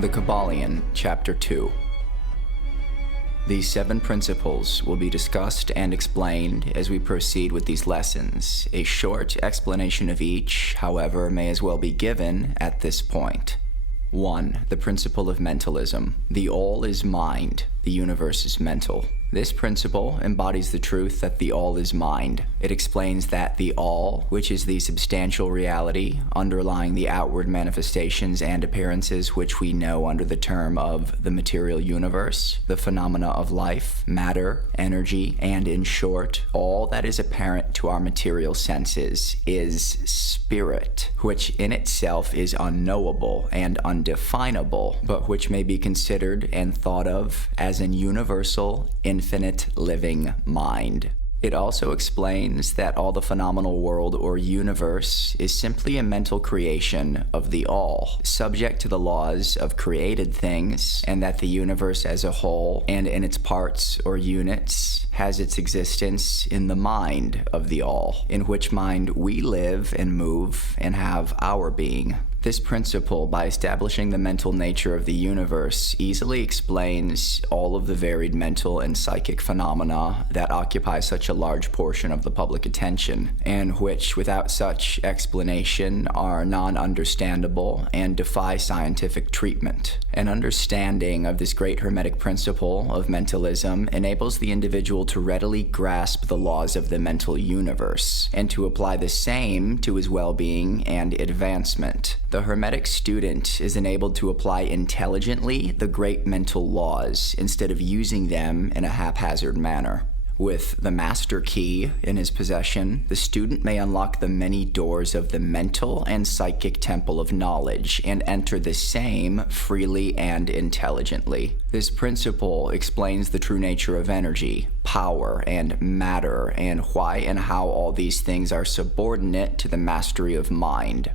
The Kybalion, Chapter 2. These 7 principles will be discussed and explained as we proceed with these lessons. A short explanation of each, however, may as well be given at this point. 1. The principle of mentalism. The all is mind. The universe is mental. This principle embodies the truth that the all is mind. It explains that the all, which is the substantial reality underlying the outward manifestations and appearances which we know under the term of the material universe, the phenomena of life, matter, energy, and in short, all that is apparent to our material senses is spirit, which in itself is unknowable and undefinable, but which may be considered and thought of as an universal, infinite living mind. It also explains that all the phenomenal world or universe is simply a mental creation of the all, subject to the laws of created things, and that the universe as a whole and in its parts or units has its existence in the mind of the all, in which mind we live and move and have our being. This principle, by establishing the mental nature of the universe, easily explains all of the varied mental and psychic phenomena that occupy such a large portion of the public attention, and which, without such explanation, are non-understandable and defy scientific treatment. An understanding of this great Hermetic principle of mentalism enables the individual to readily grasp the laws of the mental universe, and to apply the same to his well-being and advancement. The Hermetic student is enabled to apply intelligently the great mental laws instead of using them in a haphazard manner. With the master key in his possession, the student may unlock the many doors of the mental and psychic temple of knowledge and enter the same freely and intelligently. This principle explains the true nature of energy, power, and matter, and why and how all these things are subordinate to the mastery of mind.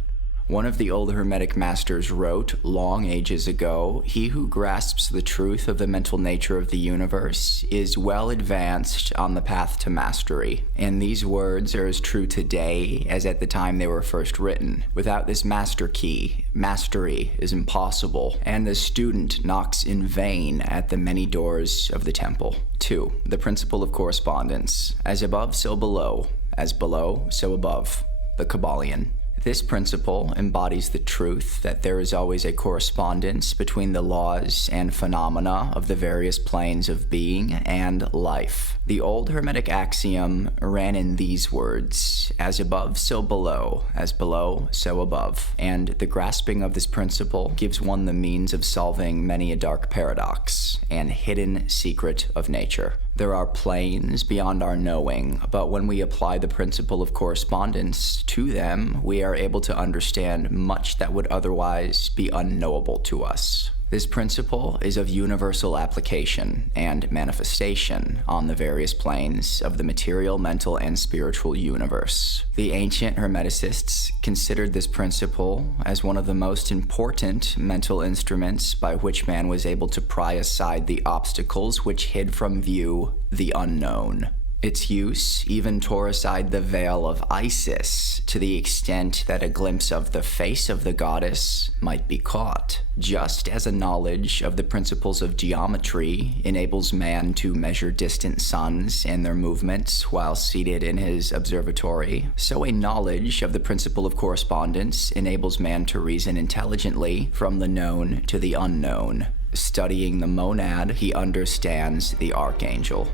One of the old Hermetic masters wrote, long ages ago, "He who grasps the truth of the mental nature of the universe is well advanced on the path to mastery." And these words are as true today as at the time they were first written. Without this master key, mastery is impossible, and the student knocks in vain at the many doors of the temple. 2. The principle of correspondence. As above, so below. As below, so above. The Kybalion. This principle embodies the truth that there is always a correspondence between the laws and phenomena of the various planes of being and life. The old Hermetic axiom ran in these words: as above, so below; as below, so above. And the grasping of this principle gives one the means of solving many a dark paradox and hidden secret of nature. There are planes beyond our knowing, but when we apply the principle of correspondence to them, we are able to understand much that would otherwise be unknowable to us. This principle is of universal application and manifestation on the various planes of the material, mental, and spiritual universe. The ancient Hermeticists considered this principle as one of the most important mental instruments by which man was able to pry aside the obstacles which hid from view the unknown. Its use even tore aside the veil of Isis to the extent that a glimpse of the face of the goddess might be caught. Just as a knowledge of the principles of geometry enables man to measure distant suns and their movements while seated in his observatory, so a knowledge of the principle of correspondence enables man to reason intelligently from the known to the unknown. Studying the monad, he understands the archangel.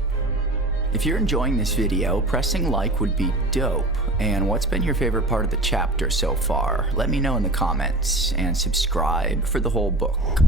If you're enjoying this video, pressing like would be dope. And what's been your favorite part of the chapter so far? Let me know in the comments, and subscribe for the whole book.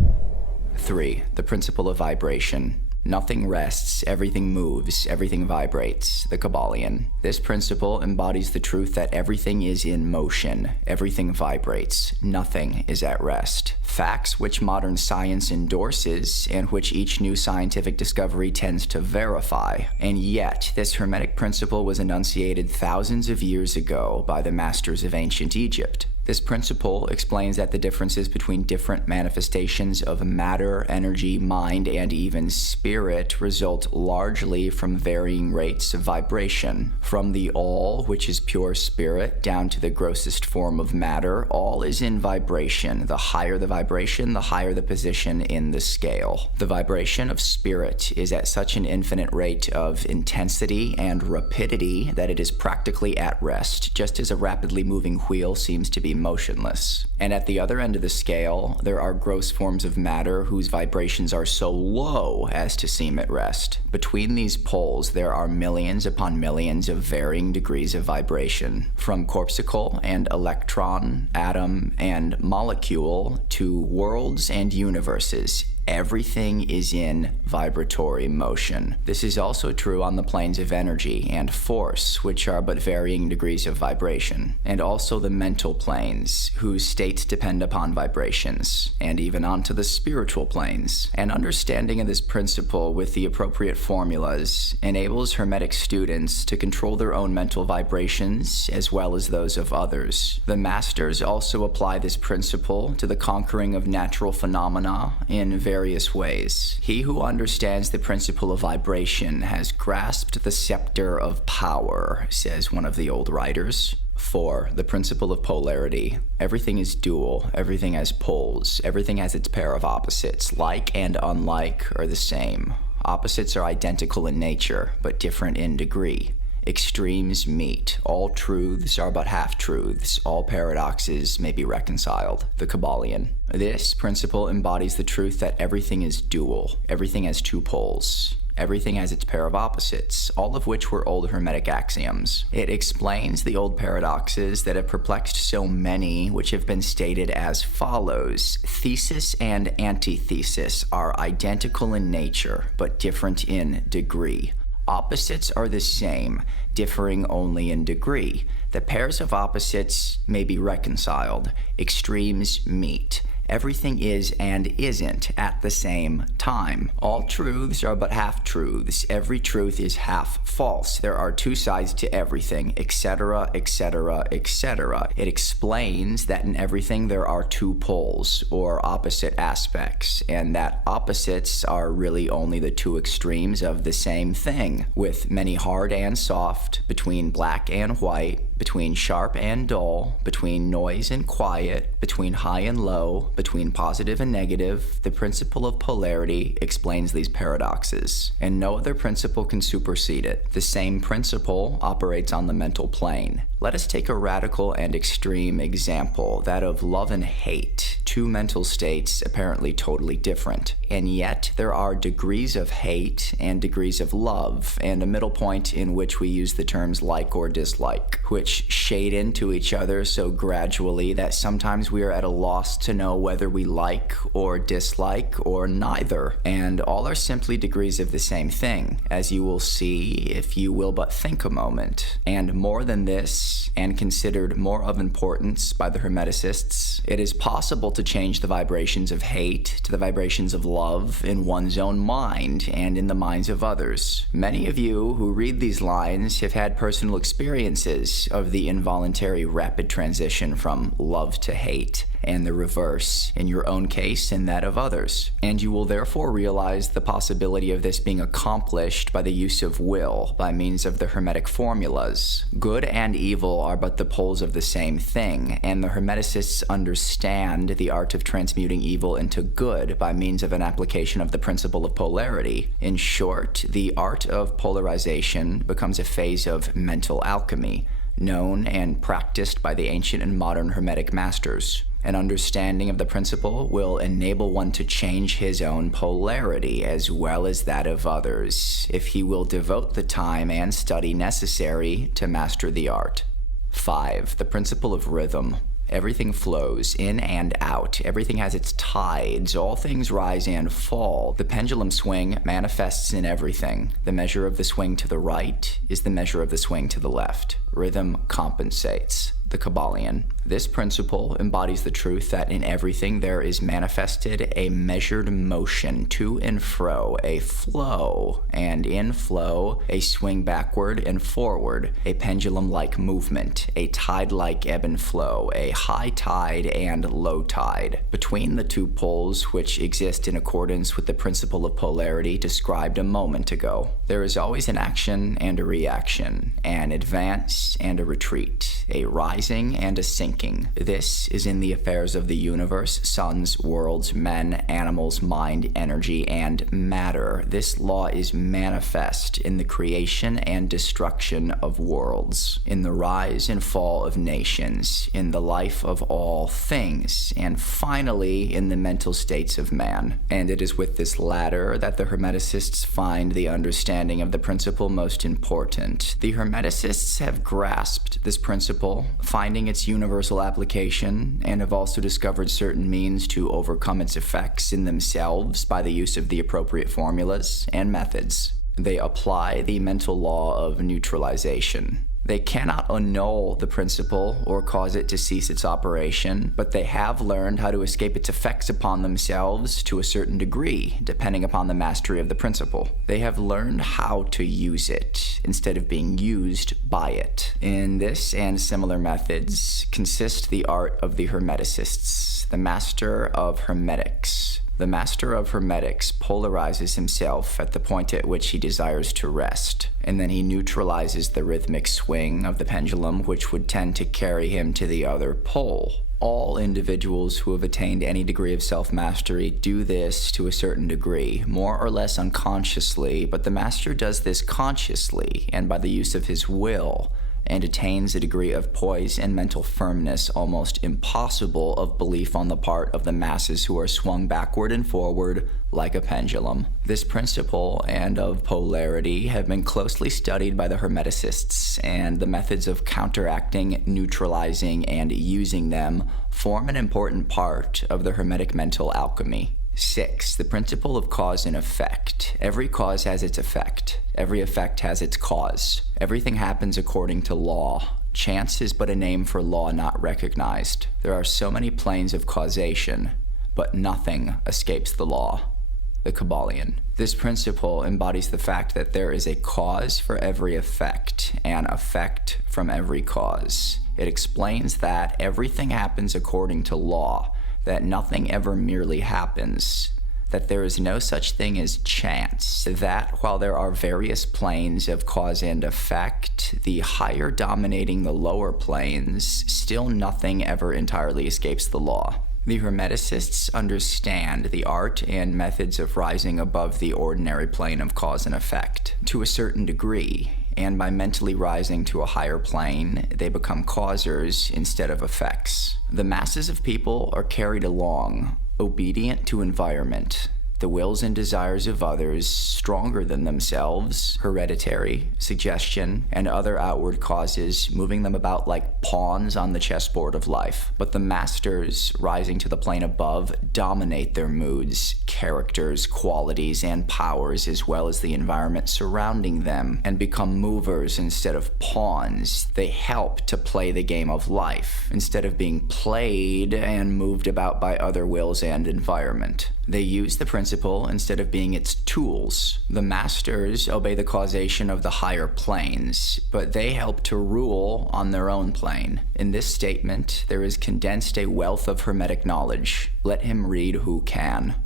3. The principle of vibration. Nothing rests, everything moves, everything vibrates. The Kybalion. This principle embodies the truth that everything is in motion, everything vibrates, nothing is at rest. Facts which modern science endorses and which each new scientific discovery tends to verify. And yet, this Hermetic principle was enunciated thousands of years ago by the masters of ancient Egypt. This principle explains that the differences between different manifestations of matter, energy, mind, and even spirit result largely from varying rates of vibration. From the all, which is pure spirit, down to the grossest form of matter, all is in vibration. The higher the vibration, the higher the position in the scale. The vibration of spirit is at such an infinite rate of intensity and rapidity that it is practically at rest, just as a rapidly moving wheel seems to be motionless. And at the other end of the scale, there are gross forms of matter whose vibrations are so low as to seem at rest. Between these poles, there are millions upon millions of varying degrees of vibration, from corpuscle and electron, atom, and molecule to worlds and universes. Everything is in vibratory motion. This is also true on the planes of energy and force, which are but varying degrees of vibration, and also the mental planes, whose states depend upon vibrations, and even onto the spiritual planes. An understanding of this principle with the appropriate formulas enables Hermetic students to control their own mental vibrations as well as those of others. The masters also apply this principle to the conquering of natural phenomena in various ways. He who understands the principle of vibration has grasped the scepter of power, says one of the old writers. 4. The principle of polarity. Everything is dual, everything has poles, everything has its pair of opposites. Like and unlike are the same. Opposites are identical in nature, but different in degree. Extremes meet. All truths are but half-truths. All paradoxes may be reconciled. The Kybalion. This principle embodies the truth that everything is dual. Everything has two poles. Everything has its pair of opposites, all of which were old Hermetic axioms. It explains the old paradoxes that have perplexed so many, which have been stated as follows. Thesis and antithesis are identical in nature, but different in degree. Opposites are the same, differing only in degree. The pairs of opposites may be reconciled. Extremes meet. Everything is and isn't at the same time. All truths are but half-truths. Every truth is half false. There are two sides to everything, etc., etc., etc. It explains that in everything there are two poles, or opposite aspects, and that opposites are really only the two extremes of the same thing, with many hard and soft, between black and white, between sharp and dull, between noise and quiet, between high and low, between positive and negative. The principle of polarity explains these paradoxes, and no other principle can supersede it. The same principle operates on the mental plane. Let us take a radical and extreme example, that of love and hate, two mental states apparently totally different. And yet there are degrees of hate and degrees of love, and a middle point in which we use the terms like or dislike, which shade into each other so gradually that sometimes we are at a loss to know whether we like or dislike or neither. And all are simply degrees of the same thing, as you will see if you will but think a moment. And more than this, and considered more of importance by the Hermeticists, it is possible to change the vibrations of hate to the vibrations of love in one's own mind and in the minds of others. Many of you who read these lines have had personal experiences of the involuntary rapid transition from love to hate, and the reverse, in your own case and that of others. And you will therefore realize the possibility of this being accomplished by the use of will, by means of the Hermetic formulas. Good and evil are but the poles of the same thing, and the Hermeticists understand the art of transmuting evil into good by means of an application of the principle of polarity. In short, the art of polarization becomes a phase of mental alchemy, known and practiced by the ancient and modern Hermetic masters. An understanding of the principle will enable one to change his own polarity as well as that of others, if he will devote the time and study necessary to master the art. 5. The principle of rhythm. Everything flows in and out. Everything has its tides. All things rise and fall. The pendulum swing manifests in everything. The measure of the swing to the right is the measure of the swing to the left. Rhythm compensates. The Kybalion. This principle embodies the truth that in everything there is manifested a measured motion to and fro, a flow, and in flow, a swing backward and forward, a pendulum-like movement, a tide-like ebb and flow, a high tide and low tide. Between the two poles, which exist in accordance with the principle of polarity described a moment ago, there is always an action and a reaction, an advance and a retreat, a rising and a sinking. This is in the affairs of the universe, suns, worlds, men, animals, mind, energy, and matter. This law is manifest in the creation and destruction of worlds, in the rise and fall of nations, in the life of all things, and finally in the mental states of man. And it is with this latter that the Hermeticists find the understanding of the principle most important. The Hermeticists have grasped this principle, finding its universal application, and have also discovered certain means to overcome its effects in themselves by the use of the appropriate formulas and methods. They apply the mental law of neutralization. They cannot annul the principle or cause it to cease its operation, but they have learned how to escape its effects upon themselves to a certain degree, depending upon the mastery of the principle. They have learned how to use it, instead of being used by it. In this and similar methods consist the art of the Hermeticists, the master of hermetics. The master of hermetics polarizes himself at the point at which he desires to rest, and then he neutralizes the rhythmic swing of the pendulum which would tend to carry him to the other pole. All individuals who have attained any degree of self-mastery do this to a certain degree, more or less unconsciously, but the master does this consciously and by the use of his will, and attains a degree of poise and mental firmness almost impossible of belief on the part of the masses who are swung backward and forward like a pendulum. This principle and of polarity have been closely studied by the Hermeticists, and the methods of counteracting, neutralizing, and using them form an important part of the Hermetic mental alchemy. 6. The principle of cause and effect. Every cause has its effect. Every effect has its cause. Everything happens according to law. Chance is but a name for law not recognized. There are so many planes of causation, but nothing escapes the law. The Kybalion. This principle embodies the fact that there is a cause for every effect, an effect from every cause. It explains that everything happens according to law, that nothing ever merely happens, that there is no such thing as chance, that while there are various planes of cause and effect, the higher dominating the lower planes, still nothing ever entirely escapes the law. The Hermeticists understand the art and methods of rising above the ordinary plane of cause and effect to a certain degree, and by mentally rising to a higher plane, they become causers instead of effects. The masses of people are carried along, obedient to environment, the wills and desires of others stronger than themselves, hereditary, suggestion, and other outward causes moving them about like pawns on the chessboard of life. But the masters, rising to the plane above, dominate their moods, characters, qualities, and powers, as well as the environment surrounding them, and become movers instead of pawns. They help to play the game of life, instead of being played and moved about by other wills and environment. They use the principle instead of being its tools. The masters obey the causation of the higher planes, but they help to rule on their own plane. In this statement, there is condensed a wealth of Hermetic knowledge. Let him read who can.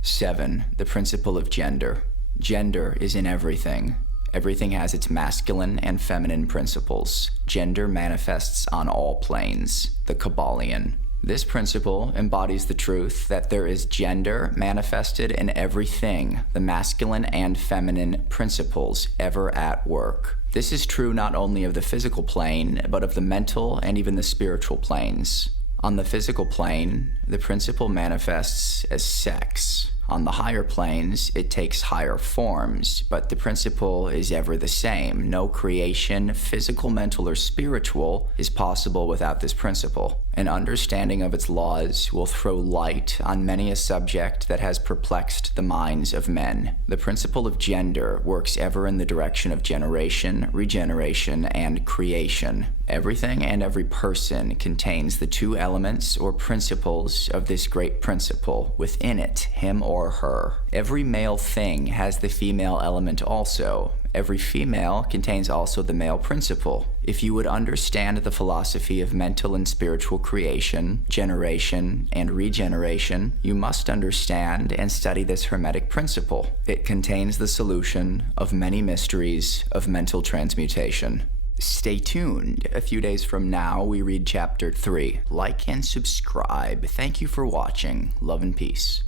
7. The principle of gender. Gender is in everything. Everything has its masculine and feminine principles. Gender manifests on all planes. The Kybalion. This principle embodies the truth that there is gender manifested in everything, the masculine and feminine principles ever at work. This is true not only of the physical plane, but of the mental and even the spiritual planes. On the physical plane, the principle manifests as sex. On the higher planes, it takes higher forms, but the principle is ever the same. No creation, physical, mental, or spiritual, is possible without this principle. An understanding of its laws will throw light on many a subject that has perplexed the minds of men. The principle of gender works ever in the direction of generation, regeneration, and creation. Everything and every person contains the two elements or principles of this great principle within it, him or her. Every male thing has the female element also. Every female contains also the male principle. If you would understand the philosophy of mental and spiritual creation, generation, and regeneration, you must understand and study this Hermetic principle. It contains the solution of many mysteries of mental transmutation. Stay tuned. A few days from now, we read Chapter 3. Like and subscribe. Thank you for watching. Love and peace.